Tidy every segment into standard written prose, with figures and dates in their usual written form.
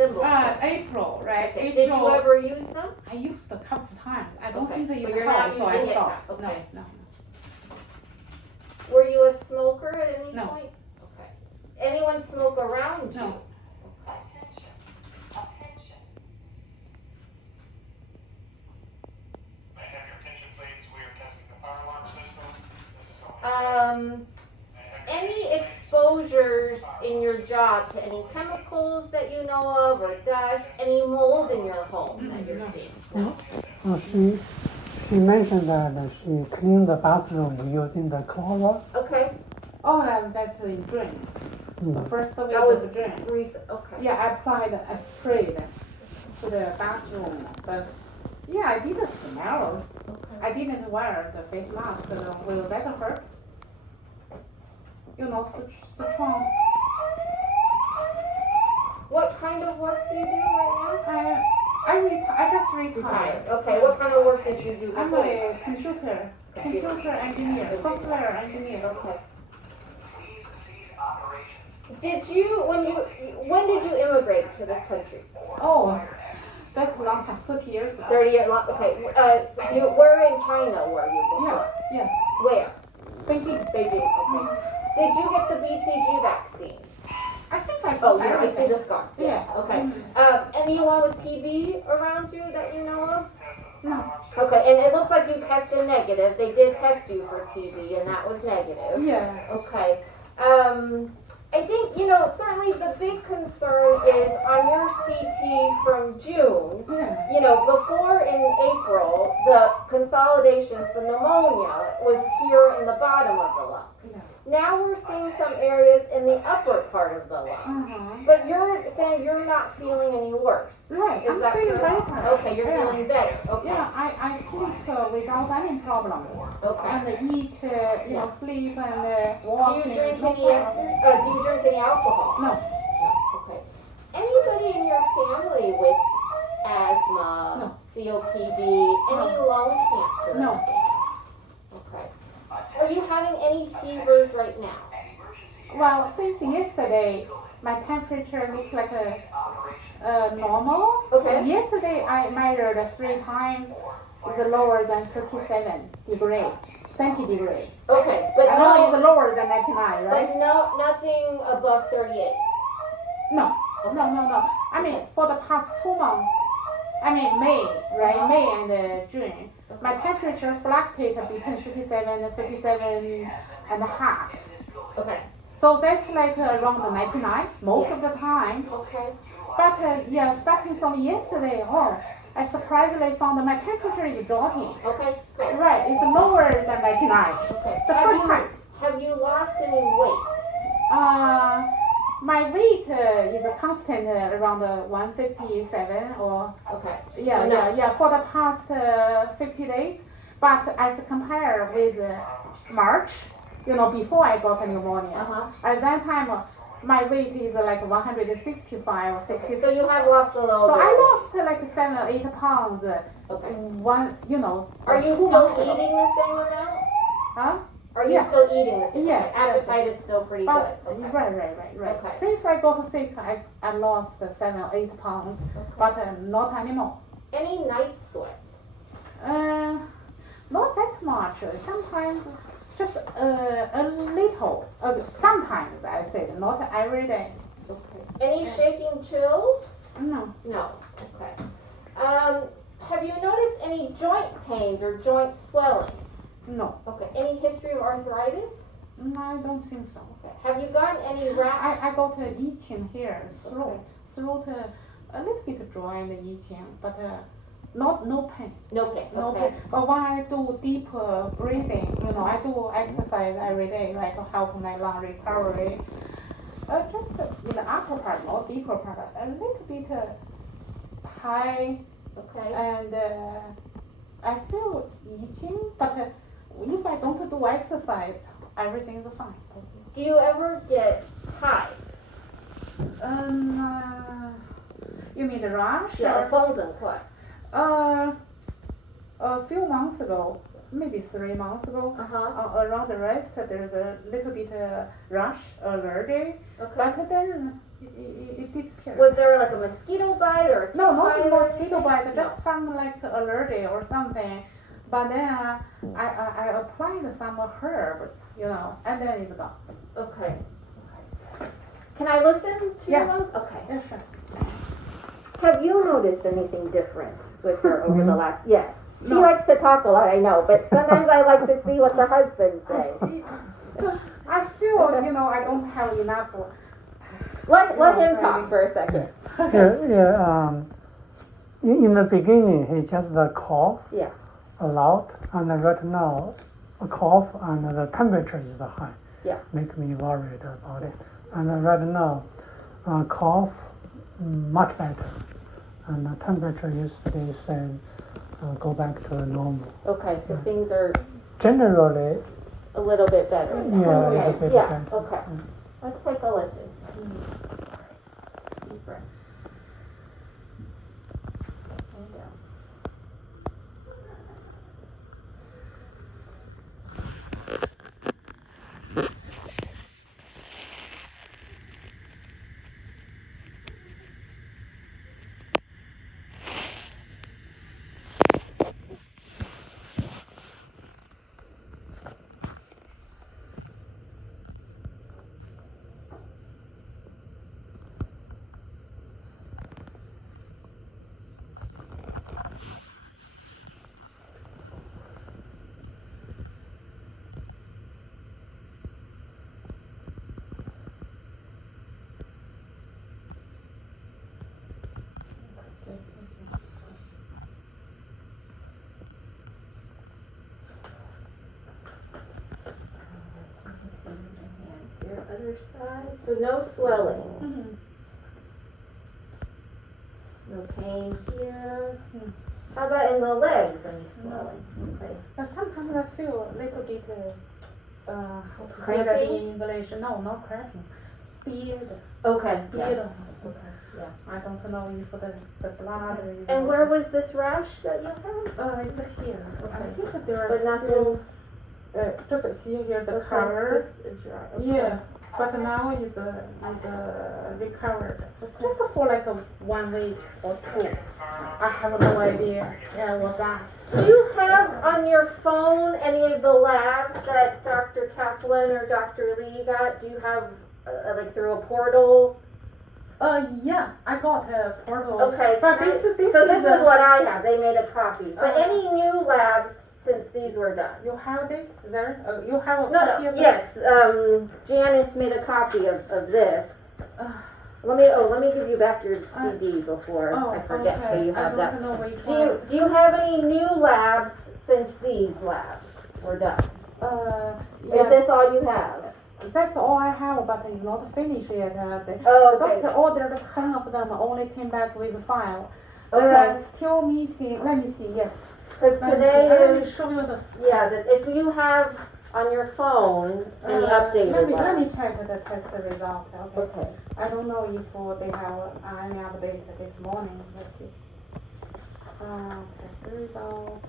symbol? April, right? Okay. April. Did you ever use them? I used a couple of times. I don't Okay. think But it you're not helped, so I using it stopped. now. Okay. No. Were you a smoker at any No. point? Okay. Anyone smoke around you? No. Okay. May I have your attention, please? We are testing the fire alarm system. This is only. Any exposures in your job to any chemicals that you know of, or dust, any mold in your home that you're No. seeing? No. She mentioned that she cleaned the bathroom using the Clorox. Okay. Oh, that's in June. The first week That was of June. Okay. Yeah, I applied a spray to the bathroom, but yeah, I didn't smell. Okay. I didn't wear the face mask. Will that hurt? You know, Sichuan. What kind of work do you do right I just now? retired. Okay. What kind of work did you do I'm before? a computer engineer, software engineer. Okay. Did you when did you immigrate to this country? Oh, that's a long time, 30 years ago. 30 years. Okay. So you were in China, were you before? Yeah, Where? Beijing. Beijing. Okay. Did you get the BCG vaccine? I think I Oh, got yeah, I see everything. the scar. Yes. Yeah. Okay. Anyone with TB around you that you know of? No. Okay, and it looks like you tested negative. They did test you for TB, and that was negative. Yeah. Okay. I think, certainly the big concern is on your CT from June. Yeah. Before in April, the consolidations, the pneumonia was here in the bottom of the lung. Yeah. Now we're seeing some areas in the upper part of the lung. But you're saying you're not feeling any worse. Right. Is I'm that feeling correct? better. Okay, you're Yeah. feeling better. Okay. Yeah, I sleep without any problem. Okay. And eat, sleep and Do walk. you drink do you drink any alcohol? No. Okay. Anybody in your family with asthma, No. COPD, any lung cancer? No. Okay. Are you having any fevers right now? Well, since yesterday, my temperature looks like a normal. Okay. Yesterday, I measured 3 times. It's lower than 37 degree centigrade. Okay, but I know no, it's lower than 99, right? but no, nothing above 38. No. I mean, for the past 2 months, May, right? May and June, my temperature fluctuated between 37 and 37 and a half. Okay. So that's like around 99 most of the time. Okay. But starting from yesterday, I surprisingly found that my temperature is dropping. Okay. Good. Right, it's lower than 99. Okay. The first time. Have you lost any weight? My weight is a constant around 157 or Okay. for the past 50 days. But as compared with March, before I got pneumonia, at that time my weight is like 165 or 60. So you have lost a little So bit. I lost like 7 or 8 pounds. Okay. Are you 2 still months ago. eating the same amount? Huh? Are you Yeah. still eating the same Yes, amount? yes. Appetite is still pretty But, good. Okay. right. Okay. Since I got sick, I lost 7 or 8 pounds, but not anymore. Any night sweats? Not that much. Sometimes just a little. Sometimes I said, not every day. Okay. Any shaking chills? No. No. Okay. Have you noticed any joint pains or joint swelling? No. Okay. Any history of arthritis? I don't think so. Okay. Have you gotten any rash? I got itching here, throat, a little bit dry and itching, but no pain. No pain. No Okay. pain. But when I do deep breathing, I do exercise every day, like to help my lung recovery. Just in the upper part, not deeper part, a little bit high, Okay. and I feel itching. But if I don't do exercise, everything is fine. Do you ever get high? You mean the rash? 风疹快. A few months ago, maybe 3 months ago, around the wrist, there's a little bit rash, allergy. Okay. But then it disappeared. Was there like a mosquito bite or a No, tick not bite a or mosquito anything? bite, No. just some like allergy or something. But then I applied some herbs, and then it's gone. Okay. Can I listen to Yeah. those? Okay. Yeah, sure. Have you noticed anything different with her over the last? Yes. She No. likes to talk a lot, I know, but sometimes I like to see what the husband says. I feel, I don't have enough. Let him No, talk really. for a second. In the beginning, he just cough Yeah. a lot, and right now, a cough and the temperature is high. Yeah. Make me worried about it. And right now, cough much better, and the temperature used to be same, go back to normal. Okay, so things are Generally, a little bit better. yeah, a Okay. little bit Yeah. better. Okay. Let's take a listen. Deep breath. And down. Your other side. So no swelling. Mhm. No pain here. How about in the legs? Any swelling? Okay. But sometimes I feel a little bit, how to say that Cramping? in English? No, not cramping. Beard. Okay. Beard. Okay. Yeah. I don't know if the blood is. And where was this rash that you had? It's here. I Okay. think there are But nothing. just see here the Okay, color. just dry. Okay. Yeah, but now it's recovered. Just for like 1 week or 2. I have no idea. Yeah, what's that? Do you have on your phone any of the labs that Dr. Kaplan or Dr. Lee got? Do you have like through a portal? Yeah, I got a portal. Okay. But this so is this is what I have. They made a copy. But any new labs since these were done? You have this there? You have a No, copy no. of Yes. Janice made a copy of this. Let me give you back your CD before Oh, I forget. okay. So you have I that. don't know which Do you have any new labs since these labs were done? yeah. Is this all you have? That's all I have, but it's not finished yet. The Oh, okay. doctor ordered 10 of them, only came back with a file. There Okay. are still missing. Let me see. Yes. Because Let me see. Let today me is show you the. yeah. That if you have on your phone any let updated me labs. check the test result. Okay. Okay. I don't know if they have any update this morning. Let's see. Test result.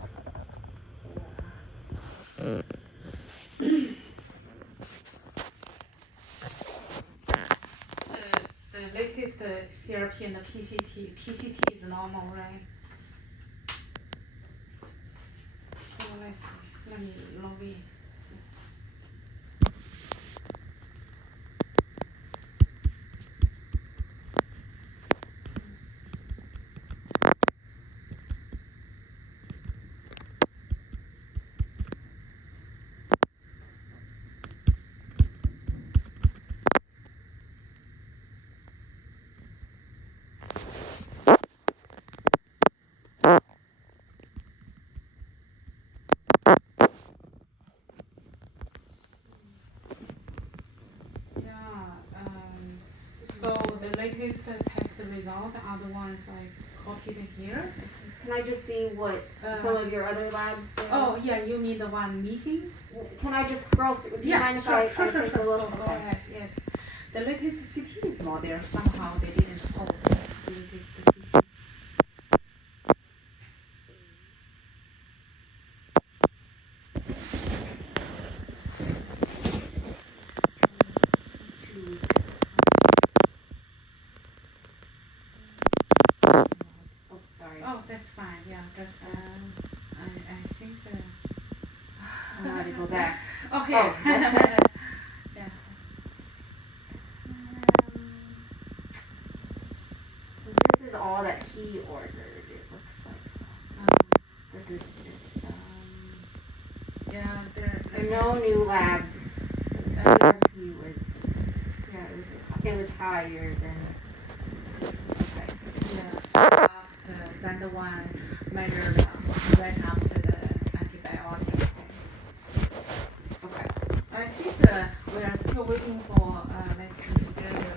The latest CRP and the PCT. PCT is normal, right? So let's see. Let me log in. So the latest test result are the ones I copied here. Can I just see what some of your other labs did? Oh, yeah, you mean the one missing? Can I just scroll through? Do you mind if I take a look? Go Okay. ahead, yes. The latest CT is not there. Somehow they didn't post the latest CT. because I think I want to go back. okay. Oh, Yeah. So this is all that he ordered, it looks like. This is just, Yeah, there are no new labs. So the CRP was, yeah, it was higher than, okay. yeah. That one measured right after the antibiotics. Okay. I think we are still waiting for let's see together.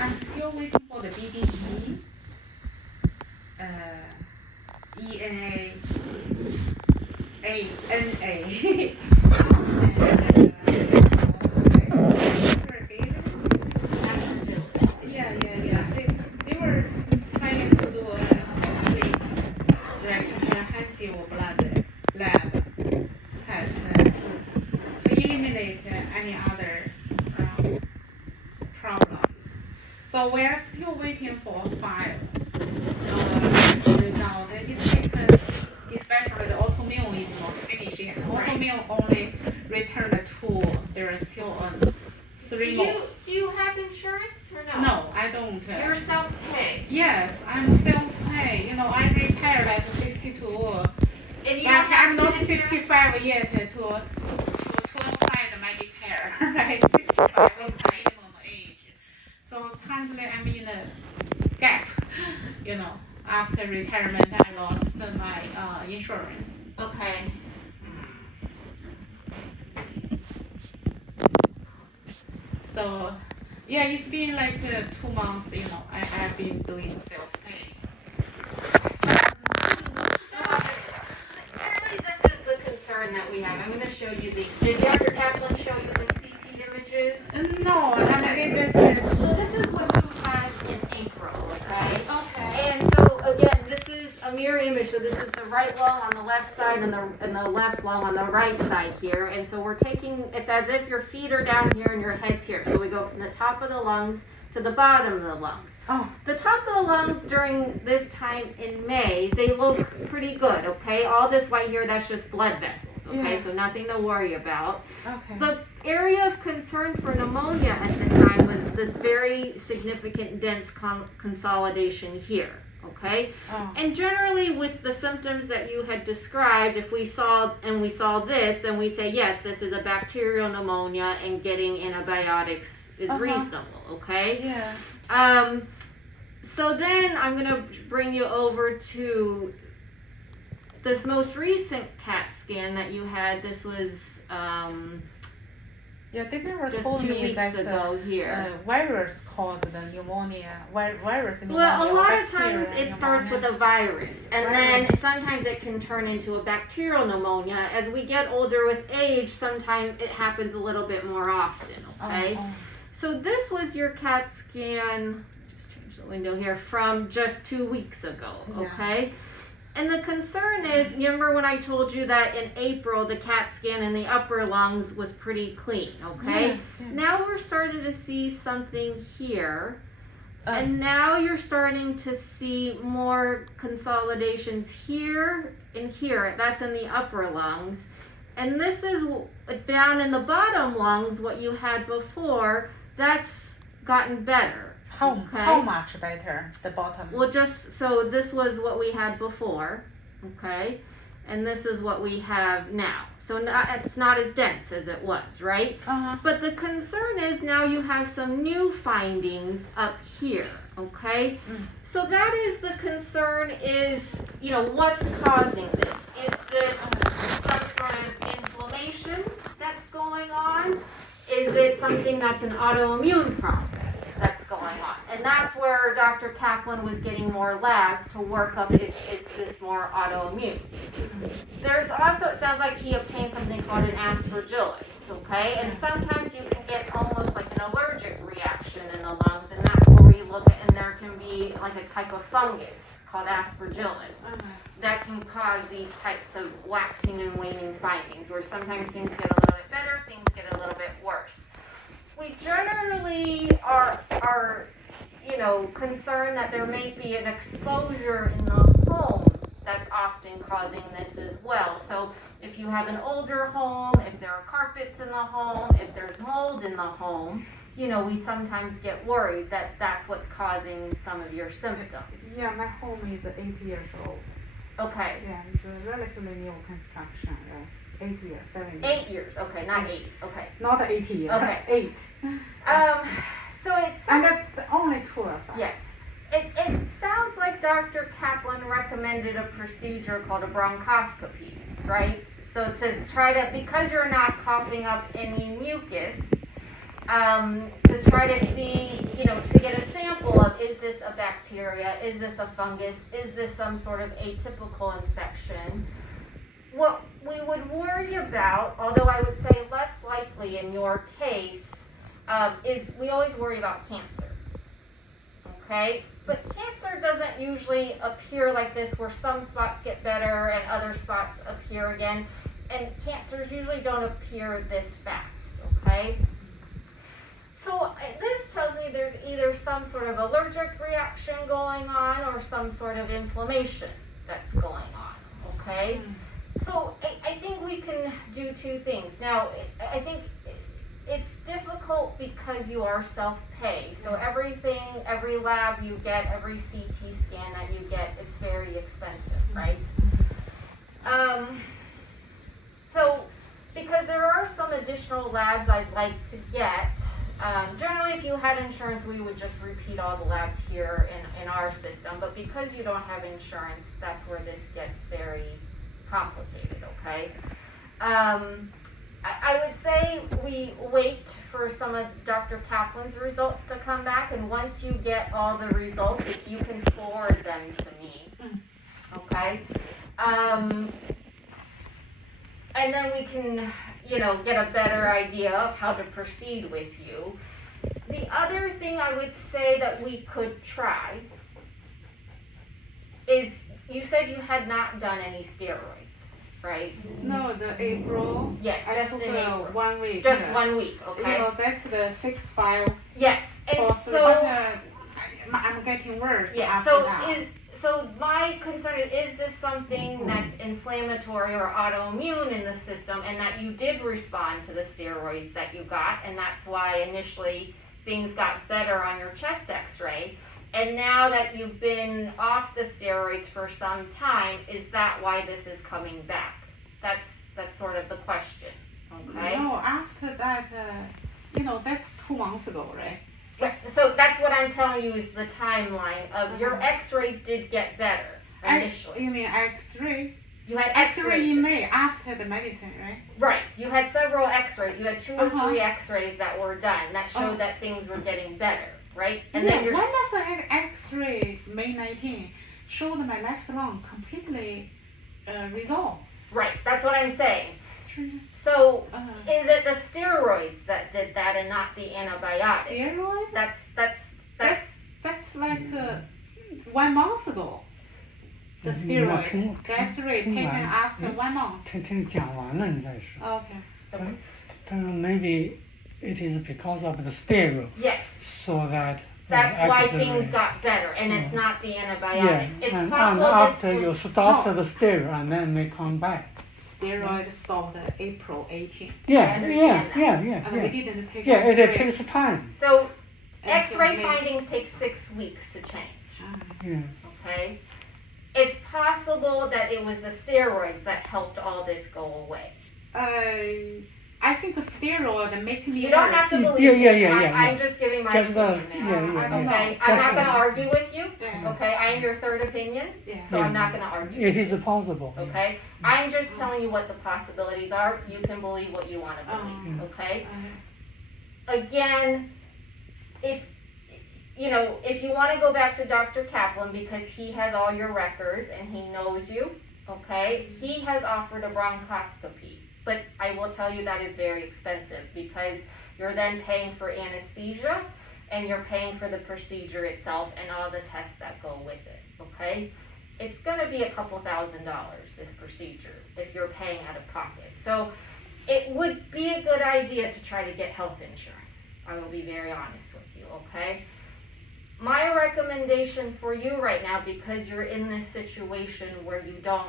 I'm still waiting for the BDE, ENA, ANA. Yeah. They were trying to do a complete comprehensive blood lab test to eliminate any other problems. So we are still waiting for a file result. It takes, especially the autoimmune is not finishing. Autoimmune only returned two. There is still three more. Do you have insurance or no? No, I don't. You're self-pay. Yes, I'm self-pay. I retired at 62. And you But don't have I'm not insurance? 65 yet to apply the Medicare. Right, 65 is the minimum age. So currently I'm in a gap. After retirement, I lost my insurance. Okay. So yeah, it's been like 2 months. I've been doing self-pay. Certainly this is the concern that we have. I'm going to show you did Dr. Kaplan show you the CT images? No, they just So this is what you had in April, okay? okay. And so again, this is a mirror image. So this is the right lung on the left side and the left lung on the right side here. And so we're taking, it's as if your feet are down here and your head's here. So we go from the top of the lungs to the bottom of the lungs. Oh. The top of the lungs during this time in May, they look pretty good, okay? All this right here, that's just blood vessels, okay? Yeah. So nothing to worry about. Okay. The area of concern for pneumonia at the time was this very significant dense consolidation here, okay? Oh. And generally with the symptoms that you had described, if we saw this, then we'd say, yes, this is a bacterial pneumonia and getting antibiotics is reasonable, okay? Yeah. So then I'm going to bring you over to this most recent CAT scan that you had. This was Yeah, they never just told 2 me weeks that ago here. virus caused the pneumonia. Virus pneumonia. Well, a or lot of bacterial times it starts with pneumonia. a virus, and then sometimes it can turn into a bacterial pneumonia. As we get older with age, sometimes it happens a little bit more often, okay? Oh. So this was your CAT scan, just change the window here, from just 2 weeks ago, Yeah. okay? And the concern is, you remember when I told you that in April the CAT scan in the upper lungs was pretty clean, okay? Yeah. Now we're starting to see something here. And And now you're starting to see more consolidations here and here. That's in the upper lungs. And this is down in the bottom lungs, what you had before. That's gotten better. how okay. much better the bottom? Well, just so this was what we had before, okay? And this is what we have now. So it's not as dense as it was, right? Uh-huh. But the concern is now you have some new findings up here, okay? So that is the concern is, what's causing this? Is this some sort of inflammation that's going on? Is it something that's an autoimmune process that's going on? And that's where Dr. Kaplan was getting more labs to work up is this more autoimmune. There's also, it sounds like he obtained something called an aspergillus, okay? And sometimes you can get almost like an allergic reaction in the lungs, and that's where we look at, and there can be like a type of fungus called aspergillus that can cause these types of waxing and waning findings, where sometimes things get a little bit better, things get a little bit worse. We generally are concerned that there may be an exposure in the home that's often causing this as well. So if you have an older home, if there are carpets in the home, if there's mold in the home, we sometimes get worried that that's what's causing some of your symptoms. Yeah, my home is 8 years old. Okay. Yeah, it's a relatively new construction. Yes, 8 years, 7 years. 8 years, okay, not 80, okay. Not 80 years. Okay. 8. So it's, And that's the only 2 of us. yes. It sounds like Dr. Kaplan recommended a procedure called a bronchoscopy, right? So to try to, because you're not coughing up any mucus, to try to see, to get a sample of, is this a bacteria, is this a fungus, is this some sort of atypical infection? What we would worry about, although I would say less likely in your case, is we always worry about cancer. Okay? But cancer doesn't usually appear like this where some spots get better and other spots appear again. And cancers usually don't appear this fast. Okay? So this tells me there's either some sort of allergic reaction going on or some sort of inflammation that's going on. Okay? So I think we can do 2 things. Now, I think it's difficult because you are self-pay. So every lab you get, every CT scan that you get, it's very expensive, right? So because there are some additional labs I'd like to get, generally if you had insurance, we would just repeat all the labs here in our system. But because you don't have insurance, that's where this gets very complicated, okay? I would say we wait for some of Dr. Kaplan's results to come back, and once you get all the results, if you can forward them to me, okay? And then we can, get a better idea of how to proceed with you. The other thing I would say that we could try is, you said you had not done any steroids, right? No, the April. Yes, I just took in April. 1 week. Just yeah. 1 week, okay? That's the 6-5 Yes, and course, so, but I'm getting worse yeah, after so that. so my concern is this something that's inflammatory or autoimmune in the system, and that you did respond to the steroids that you got, and that's why initially things got better on your chest x-ray, and now that you've been off the steroids for some time, is that why this is coming back? That's sort of the question, okay? No, after that, that's 2 months ago, right? So that's what I'm telling you is the timeline of your x-rays did get better initially. You mean X-ray? You had X-ray x-rays. in May after the medicine, right? Right. You had several x-rays. You had 2 or Uh-huh. 3 x-rays that were done that showed Oh. that things were getting better, right? And Yeah, then you're one of the X-ray, May 19, showed my left lung completely resolved. right. That's what I'm saying. That's true. So Uh, is it the steroids that did that and not the antibiotics? steroid? That's That's like 1 month ago. The steroid, the X-ray taken after 1 month. 听讲完了你再说。 Okay. Maybe it is because of the steroid, yes. so that. That's why X-ray- things got better, and it's not the Yeah, antibiotics. It's and possible after this you was stop No. the steroid and then they come back. Steroid stopped April 18. Yeah, understand that. And we yeah. didn't take Yeah, it X-ray. takes time. so. until X-ray May. findings take 6 weeks to change. Yeah. Okay, it's possible that it was the steroids that helped all this go away. I think steroid make me You don't worse. have to believe Yeah, me. yeah, I'm just giving my Just the opinion now. I don't Okay, know. I'm not Just going to the- argue with you. Yeah. Okay, I am your third opinion, Yeah. so I'm not going to argue. It is possible. Okay, I'm just telling you what the possibilities are. You can believe what you want to believe. Oh. Okay. Uh, Again, if you want to go back to Dr. Kaplan because he has all your records and he knows you, okay, he has offered a bronchoscopy. But I will tell you that is very expensive because you're then paying for anesthesia and you're paying for the procedure itself and all the tests that go with it, okay? It's going to be a couple $1,000s, this procedure, if you're paying out of pocket. So it would be a good idea to try to get health insurance. I will be very honest with you, okay? My recommendation for you right now, because you're in this situation where you don't,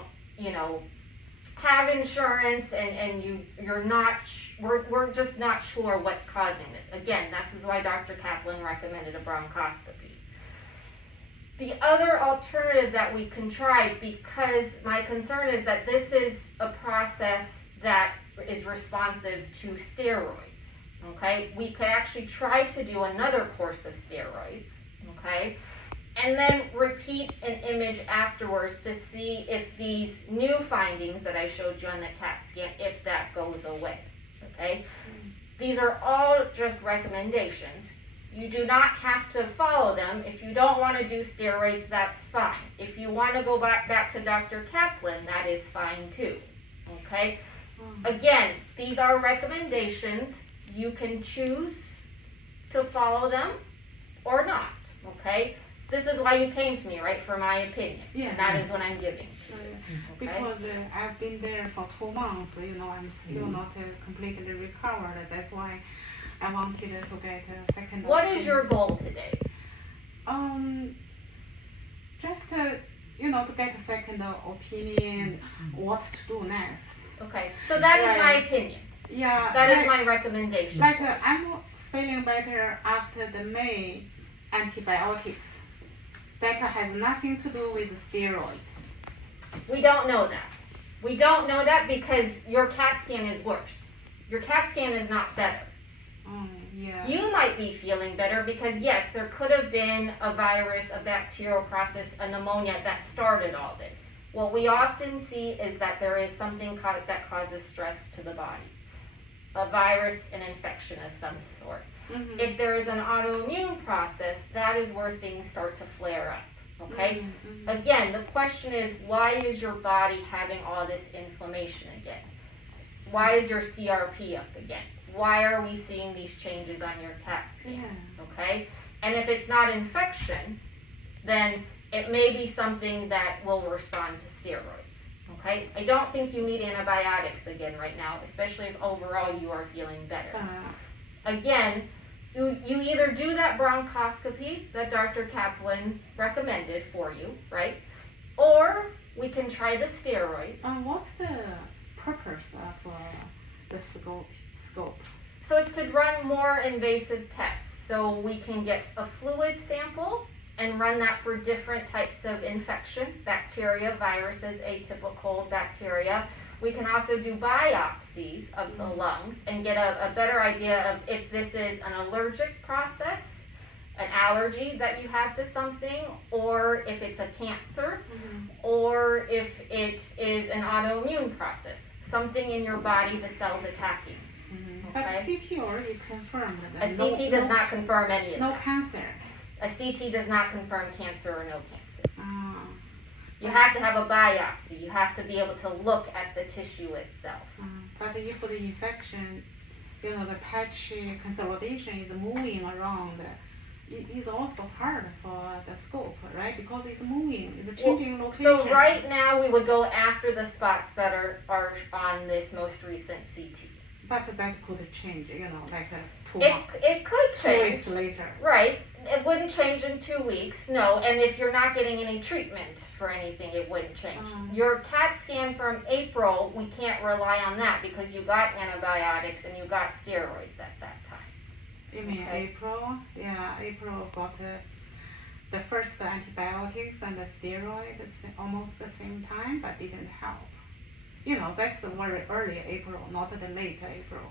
have insurance and you're not, we're just not sure what's causing this. Again, this is why Dr. Kaplan recommended a bronchoscopy. The other alternative that we can try, because my concern is that this is a process that is responsive to steroids, okay? We could actually try to do another course of steroids, okay? And then repeat an image afterwards to see if these new findings that I showed you on the CAT scan, if that goes away, okay? These are all just recommendations. You do not have to follow them. If you don't want to do steroids, that's fine. If you want to go back to Dr. Kaplan, that is fine too, okay? Again, these are recommendations. You can choose to follow them or not, okay? This is why you came to me, right, for my opinion. Yeah. And that is what I'm giving. Okay? Because I've been there for 2 months, I'm still not completely recovered. That's why I wanted to get a second. What opinion. is your goal today? Just to get a second opinion, what to do next. Okay, so that is my Right. opinion. Yeah. That is like- my recommendation. Like I'm feeling better after the May antibiotics. That has nothing to do with steroid. We don't know that. We don't know that because your CAT scan is worse. Your CAT scan is not better. Yeah. You might be feeling better because yes, there could have been a virus, a bacterial process, a pneumonia that started all this. What we often see is that there is something that causes stress to the body. A virus, an infection of some sort. Mhm. If there is an autoimmune process, that is where things start to flare up, okay? Mhm. Again, the question is, why is your body having all this inflammation again? Why is your CRP up again? Why are we seeing these changes on your CAT scan, Yeah. okay? And if it's not infection, then it may be something that will respond to steroids, okay? I don't think you need antibiotics again right now, especially if overall you are feeling better. Again, you either do that bronchoscopy that Dr. Kaplan recommended for you, right? Or we can try the steroids. What's the purpose of the scope? So it's to run more invasive tests. So we can get a fluid sample and run that for different types of infection, bacteria, viruses, atypical bacteria. We can also do biopsies of the lungs and get a better idea of if this is an allergic process, an allergy that you have to something, or if it's a cancer, or if it is an autoimmune process, something in your body the cell's attacking. But Okay. CT already confirmed A that CT does not confirm any of no that. cancer. A CT does not confirm cancer or no cancer. Ah, You have to have a biopsy. You have to be able to look at the tissue itself. but if the infection, the patchy consolidation is moving around, it is also hard for the scope, right? Because it's moving, it's changing location. So right now we would go after the spots that are on this most recent CT. But that could change, like 2 It, months. it could 2 change. weeks later. Right. It wouldn't change in 2 weeks, no. And if you're not getting any treatment for anything, it wouldn't change. Your CAT scan from April, we can't rely on that because you got antibiotics and you got steroids at that time. You mean Okay. April? Yeah, April got the first antibiotics and the steroid almost the same time, but didn't help. That's the very early April, not the late April.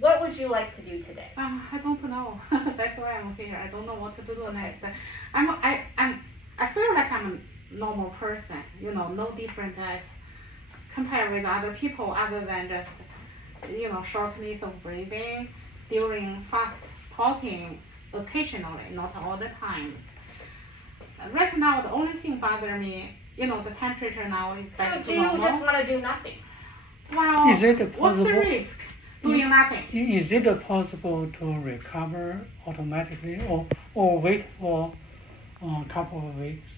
What would you like to do today? I don't know. That's why I'm here. I don't know what to do next. I feel like I'm a normal person. No different as compared with other people, other than just shortness of breathing during fast talking occasionally, not all the times. Right now, the only thing bother me, the temperature now is back So to do you normal. just want to do nothing? Well, Is it what's the possible- risk doing nothing? Is it possible to recover automatically or wait for a couple of weeks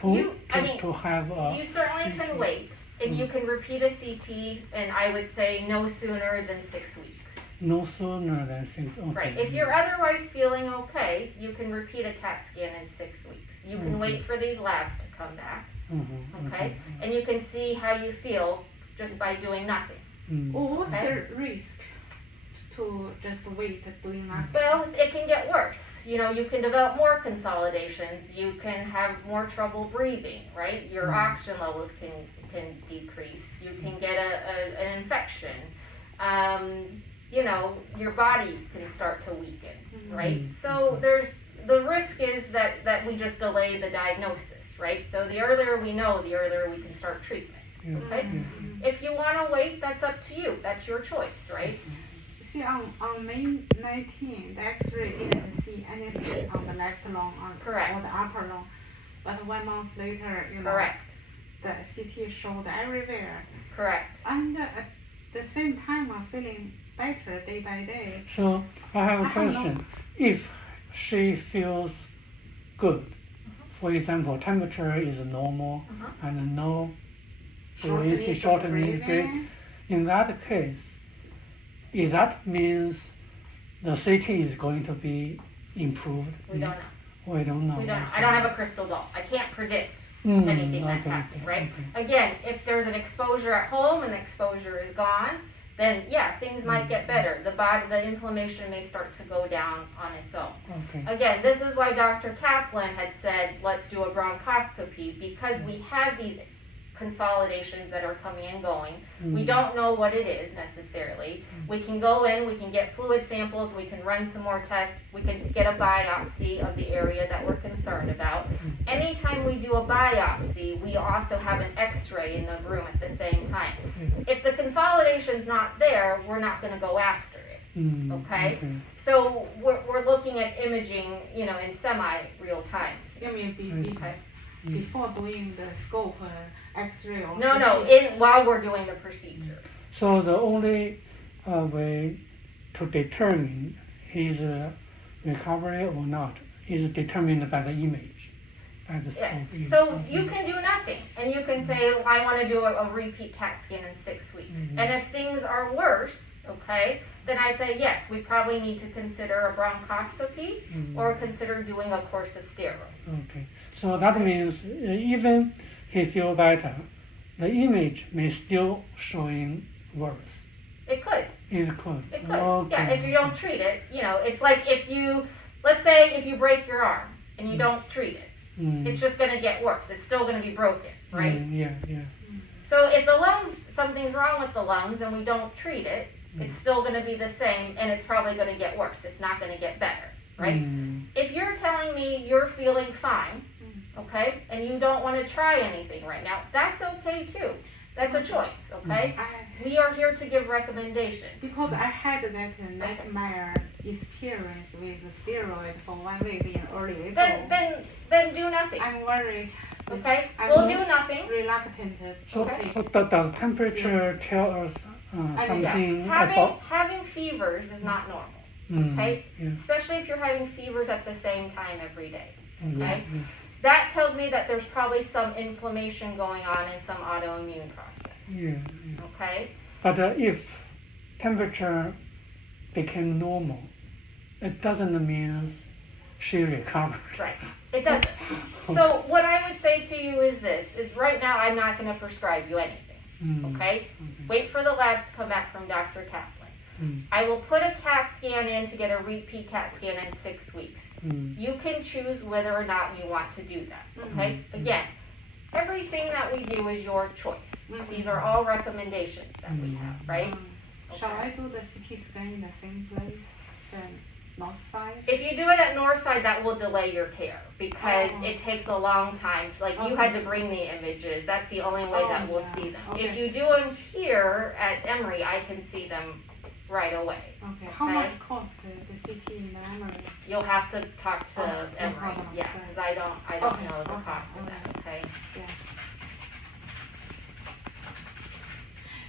to I mean, have a You certainly can CT? wait. And you can repeat a CT, and I would say no sooner than 6 weeks. No sooner than 6. Okay. Right. If you're otherwise feeling okay, you can repeat a CAT scan in 6 weeks. You can wait for these labs to come back, okay? And you can see how you feel just by doing nothing. Well, what's Okay. the risk to just wait doing nothing? Well, it can get worse. You know, you can develop more consolidations. You can have more trouble breathing, right? Your oxygen levels can decrease. You can get an infection. You know, your body can start to weaken, right? So the risk is that we just delay the diagnosis, right? So the earlier we know, the earlier we can start treatment, okay? If you want to wait, that's up to you. That's your choice, right? See, on May 19, the X-ray didn't see anything on the left lung Correct. or the upper lung, but 1 month later, you know, Correct. the CT showed everywhere, Correct. and at the same time, I'm feeling better day by day. So I have a I have no- question. If she feels good, for example, temperature is normal and no shortness, breathing, in that case, if that means the CT is going to be improved? We don't know. We don't know. We don't know. I don't have a crystal ball. I can't predict Mm, anything that's okay, happening, okay, right? okay. Again, if there's an exposure at home and the exposure is gone, then yeah, things might get better. The inflammation may start to go down on its own. Okay. Again, this is why Dr. Kaplan had said, let's do a bronchoscopy, because we have these consolidations that are coming and going. We don't know what it is necessarily. We can go in, we can get fluid samples, we can run some more tests, we can get a biopsy of the area that we're concerned about. Anytime we do a biopsy, we also have an x-ray in the room at the same time. If the consolidation's not there, we're not gonna go after it. Okay? So we're looking at imaging, you know, in semi-real time. You mean before doing the scope X-ray or No, CT? while we're doing the procedure. So the only way to determine his recovery or not is determined by the image, by the Yes. scope image. So you can do nothing, and you can say, I want to do a repeat CAT scan in 6 weeks. And if things are worse, okay, then I'd say yes, we probably need to consider a bronchoscopy or consider doing a course of steroids. Okay, so that means even he feel better, the image may still showing worse. It could. It could. It could. Okay. Yeah, if you don't treat it, you know, it's like let's say if you break your arm and you don't treat it, it's just going to get worse. It's still going to be broken, right? Yeah. So if the lungs, something's wrong with the lungs and we don't treat it, it's still going to be the same and it's probably going to get worse. It's not going to get better, right? If you're telling me you're feeling fine, okay, and you don't want to try anything right now, that's okay too. That's a choice, okay? We are here to give recommendations. Because I had that nightmare experience with steroid for 1 week in early April. Then do nothing, I'm very okay? I'm We'll not- do nothing. reluctant to So, take. so does temperature tell us something about? Having fevers is not normal, okay? Yeah. Especially if you're having fevers at the same time every day. Okay. That tells me that there's probably some inflammation going on in some autoimmune process, Yeah. okay? But if temperature became normal, it doesn't mean she recovered. Right, it doesn't. So what I would say to you is this, is right now I'm not gonna prescribe you anything, okay? Wait for the labs to come back from Dr. Kaplan. I will put a CAT scan in to get a repeat CAT scan in 6 weeks. You can choose whether or not you want to do that, okay? Again, everything that we do is your choice. These are all recommendations that we have, right? Shall I do the CT scan in the same place, the north side? If you do it at Northside, that will delay your care because it takes a long time. Like you had to bring the images. That's the only way that we'll see them. If Okay. you do them here at Emory, I can see them right away. Okay, how Okay. much cost the CT in the Emory? You'll have to talk to no Emory, problem. yeah, because I don't Okay, know the okay, cost of that. Okay.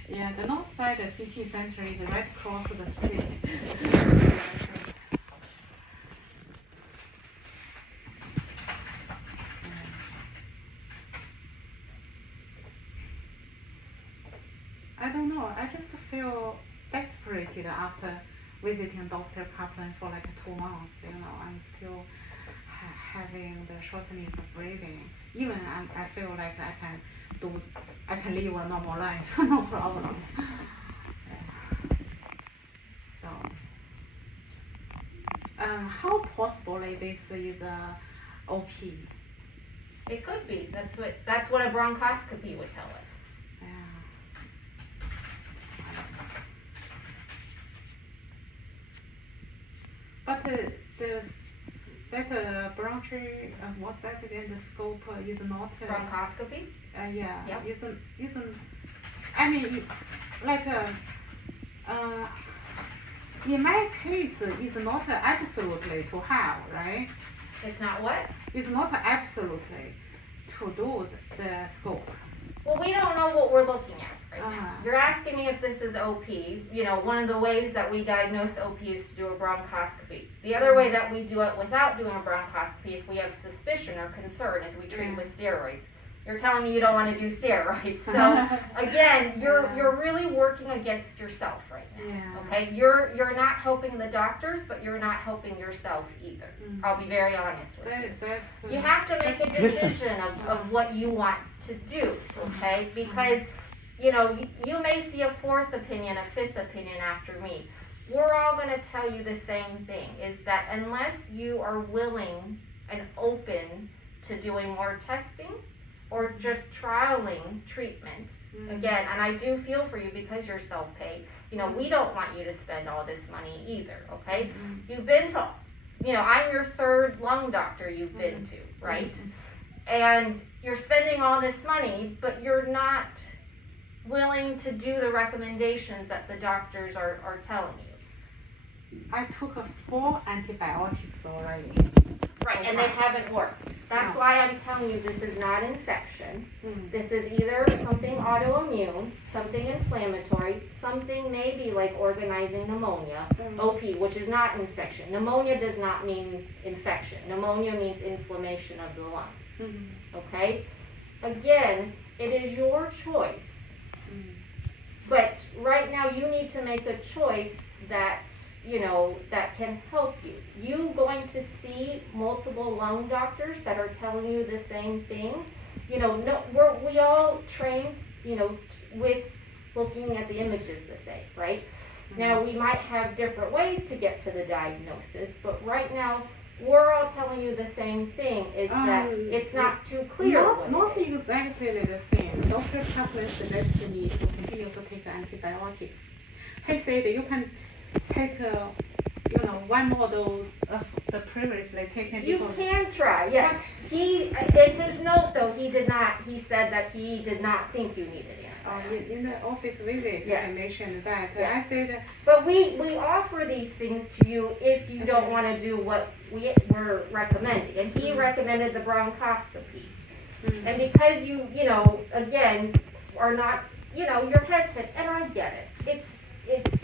Yeah, the north side, the CT center is right across the street. I just feel desperate after visiting Dr. Kaplan for like 2 months. I'm still having the shortness of breathing. Even I feel like I can live a normal life, no problem. So, how possibly this is a OP? It could be. That's what a bronchoscopy would tell us. Yeah. But that bronchi, what's that again? The scope is not. Bronchoscopy? Yeah. Yep. Isn't. I mean, like. In my case, it's not absolutely to have, right? It's not what? It's not absolutely to do the scope. Well, we don't know what we're looking at right now. Uh-huh. You're asking me if this is OP. One of the ways that we diagnose OP is to do a bronchoscopy. The other way that we do it without doing a bronchoscopy, if we have suspicion or concern, is we treat with steroids. You're telling me you don't want to do steroids. So again, you're really working against yourself right now. Yeah. Okay? You're not helping the doctors, but you're not helping yourself either. I'll be very honest with you. You have to make a decision of what you want to do, okay? Because, you may see a fourth opinion, a fifth opinion after me. We're all going to tell you the same thing, is that unless you are willing and open to doing more testing or just trialing treatment, again, and I do feel for you because you're self-paid, we don't want you to spend all this money either, okay? You've been to, I'm your third lung doctor you've been to, right? And you're spending all this money, but you're not willing to do the recommendations that the doctors are telling you. I took 4 antibiotics already. Right, and they haven't worked. That's No. why I'm telling you this is not infection. This is either something autoimmune, something inflammatory, something maybe like organizing pneumonia, OP, which is not infection. Pneumonia does not mean infection. Pneumonia means inflammation of the lungs. Okay? Again, it is your choice. But right now you need to make a choice that that can help you. You going to see multiple lung doctors that are telling you the same thing. We all train, with looking at the images the same, right? Now we might have different ways to get to the diagnosis, but right now we're all telling you the same thing, is that it's not too clear. Not exactly the same. Dr. Kaplan suggested me to continue to take antibiotics. He said you can take, one more dose of the previously taken. You because- can try, yes. In his note though, he said that he did not think you needed antibiotics. In the office visit, Yes. I mentioned that. Yes. I said, But we offer these things to you if you don't want to do what we're recommending. And he recommended the bronchoscopy. And because you again, are not, you're hesitant, and I get it.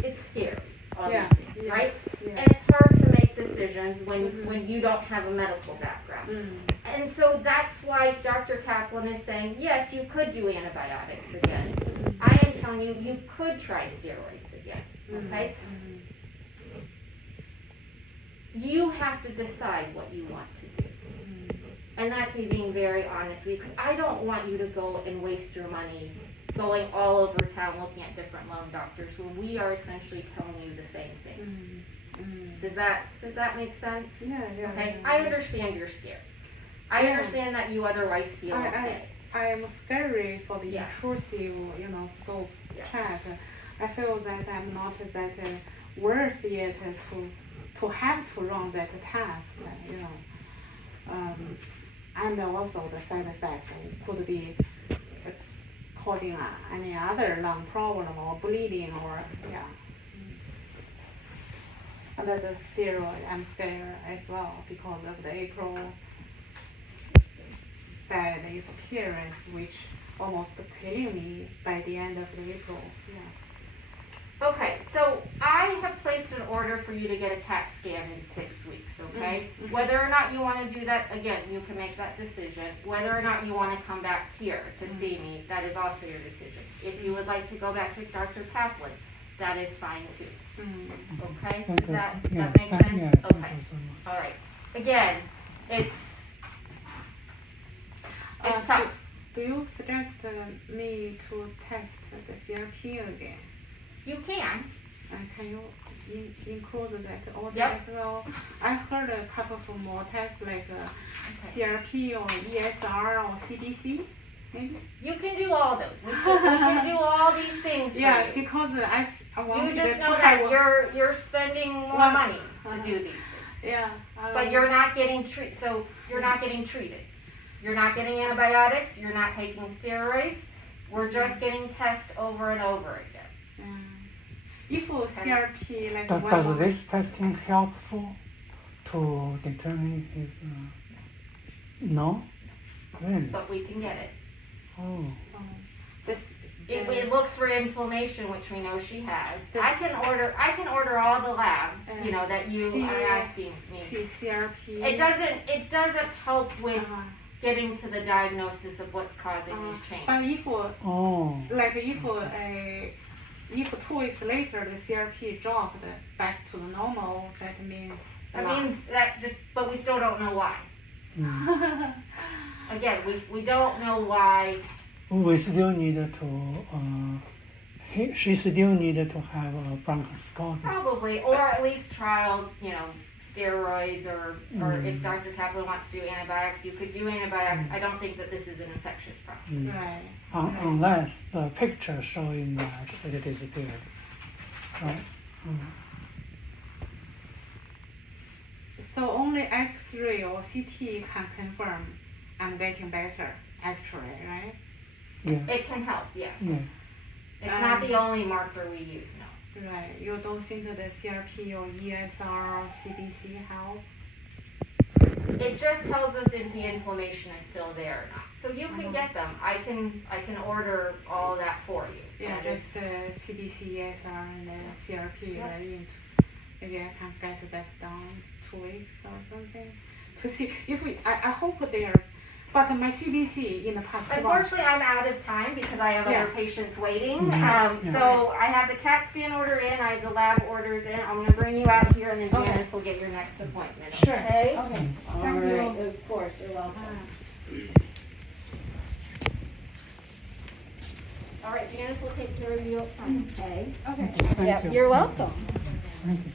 It's scary, obviously, yes, right? yes. And it's hard to make decisions when you don't have a medical background. And so that's why Dr. Kaplan is saying, yes, you could do antibiotics again. I am telling you, you could try steroids again, okay? You have to decide what you want to do. And that's me being very honest with you, because I don't want you to go and waste your money going all over town looking at different lung doctors when we are essentially telling you the same thing. Does that make sense? Yeah. Okay, I understand you're scared. I understand that you otherwise feel okay. I am scary for the Yeah. intrusive, scope Yeah. check. I feel that I'm not that worth yet to have to run that test, and also the side effect could be causing any other lung problem or bleeding or And the steroid, I'm scared as well because of the April bad experience, which almost killing me by the end of the April. Okay, so I have placed an order for you to get a CAT scan in 6 weeks, okay? okay? Whether or not you wanna do that, again, you can make that decision. Whether or not you wanna come back here to see me, that is also your decision. If you would like to go back to Dr. Kaplan, that is fine too, okay? Thank Does you. that Yeah, make sense? yeah, thank Okay, you so much. all right. Again, it's tough. Do you suggest me to test the CRP again? You can, Can you include that order Yep. as well? I heard a couple of more tests like CRP or ESR or CBC, maybe. you can do all those. We can do all these things for Yeah, you. because I want You just to know have that a- you're spending more Well, money to do these things. Yeah. But you're not getting so you're not getting treated. You're not getting antibiotics, you're not taking steroids. We're just getting tests over and over again. If CRP like Does this testing helpful to determine his? No, really. But we can get it. Oh, this It looks for inflammation, which we know she has. This- I can order all the labs, that you are asking me. CRP. It doesn't help with Uh-huh. getting to the diagnosis of what's causing these changes. But if oh, like if 2 weeks later the CRP dropped back to normal, that means That means that but we still don't know why. mm. Again, we don't know why. We still need to. She still needed to have a bronchoscopy. Probably, or at least trial, steroids, or if Dr. Kaplan wants to do antibiotics, you could do antibiotics. I don't think that this is an infectious process. Mm. right. Unless the picture showing that it disappeared. Right? Mm. So only X-ray or CT can confirm I'm getting better, actually, right? Yeah. It can help, yes. Yeah. It's not the only marker we use, no. Right. You don't think the CRP or ESR or CBC help? It just tells us if the inflammation is still there or not. So you can get them. I can order all that for you. Yeah, And just CBC, ESR, and CRP, Yeah. right? Maybe I can get that done 2 weeks or something to see if I hope they're. But my CBC in the past 2 months. unfortunately, I'm out of time because I have Yeah. other patients waiting. Mhm. So I have the CAT scan order in, I have the lab orders in. I'm gonna bring you out here, and then Okay. Janice will get your next appointment. Sure. Okay? Okay. All Thank you. right. Of course, you're welcome. All right, Janice will take care of you up front. Okay. Okay. Thank you. You're welcome. Thank you.